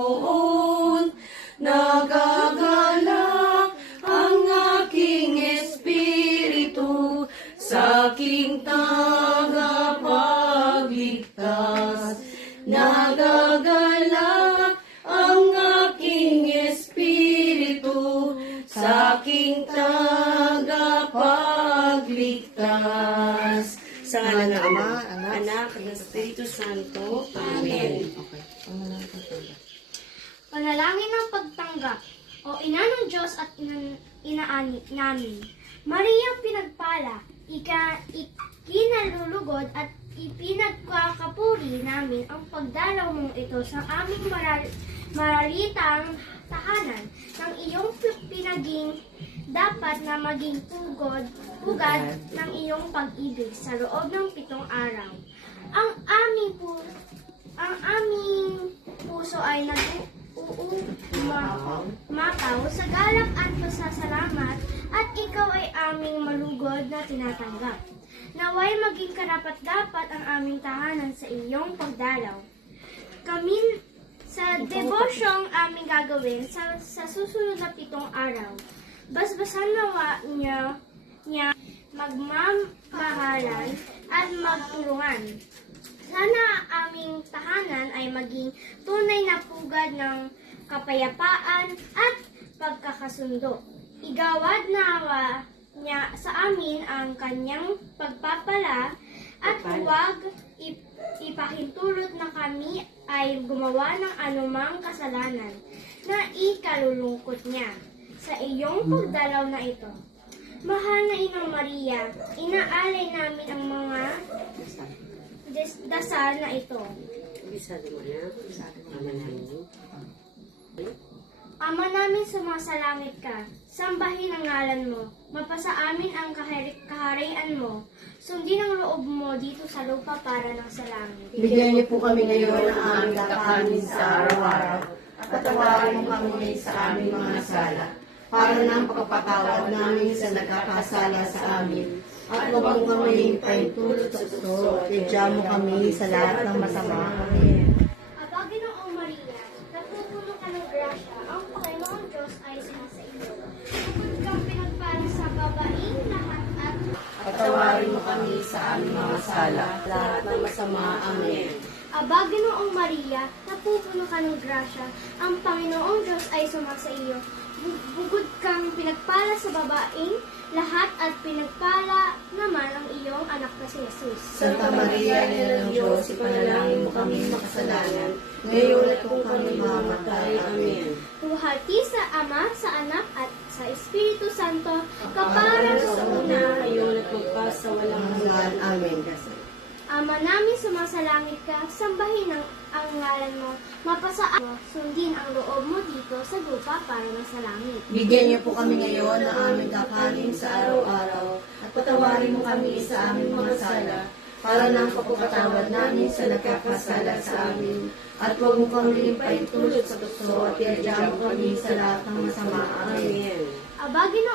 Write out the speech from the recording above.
Noon, nagagalak ang aking espiritu sa aking tagapagligtas. Nagagalak ang aking espiritu sa aking tagapagligtas. Sa ngalan ng Ama, Anak, at ng Espiritu Santo. Amen. Okay. Panalangin ng pagtanggap, o ina ng Diyos at inaani namin. Maria pinagpala, ikinalulugod at ipinagkakapuri namin ang pagdalaw mong ito sa aming maralitang tahanan ng iyong pinaging dapat na maging pugad ng iyong pag-ibig sa loob ng 7 araw. Ang aming puso ay mataw sa galak at pasasalamat at ikaw ay aming malugod na tinatanggap. Naway maging karapat-dapat ang aming tahanan sa iyong pagdalaw. Kami sa debosyong aming gagawin sa susunod na 7 araw. Basbasan nawa niya magmamahalan at magtulungan. Sana aming tahanan ay maging tunay na pugad ng kapayapaan at pagkakasundo. Igawad nawa niya sa amin ang kanyang pagpapala at huwag ipahintulot na kami ay gumawa ng anumang kasalanan na ikalulungkot niya sa iyong pagdalaw na ito. Mahal na Inang Maria, inaalay namin ang mga dasal na ito. Ama namin sumasalangit ka, sambahin ang ngalan mo, mapasa amin ang kaharian mo, sundin ang loob mo dito sa lupa para ng sa langit. Bigyan niyo po kami ngayon ng aming kakanin sa araw-araw at patawarin mo kami sa aming mga sala para ng pagpapatawad namin sa nagkakasala sa amin. At huwag mo kami paintulot sa gusto at idya mo kami sa lahat ng masama. Amen. Aba, Ginoong Maria, napupuno ka ng grasya, ang Panginoong Diyos ay sa iyo. Bukod kang pinagpala sa babaeng lahat at Patawarin mo kami sa aming mga sala at lahat ng masama. Amen. Aba, Ginoong Maria, napupuno ka ng grasya, ang Panginoong Diyos ay sumasa iyo. Bugod kang pinagpala sa babaeng lahat at pinagpala naman ang iyong anak na si Jesus. Santa Maria, Ina ng Diyos, ipanalangin mo kami makasalanan, ngayon at kung kami mamamatay. Amen. Luhalti sa Ama, sa Anak, at sa Espiritu Santo, kapara sa una, ngayon at magpas sa walang hanggan. Amen. Ama namin sumasalangit ka, sambahin ang ngalan mo, mapasaan mo, sundin ang loob mo dito sa lupa para na sa langit. Bigyan niyo po kami ngayon ng aming kakanin sa araw-araw at patawarin mo kami sa aming mga sala para ng pagpapatawad namin sa nagkakasala sa amin. At huwag mo kami paintulot sa gusto at iadya mo kami sa lahat ng masama. Amen. Aba, Ginoo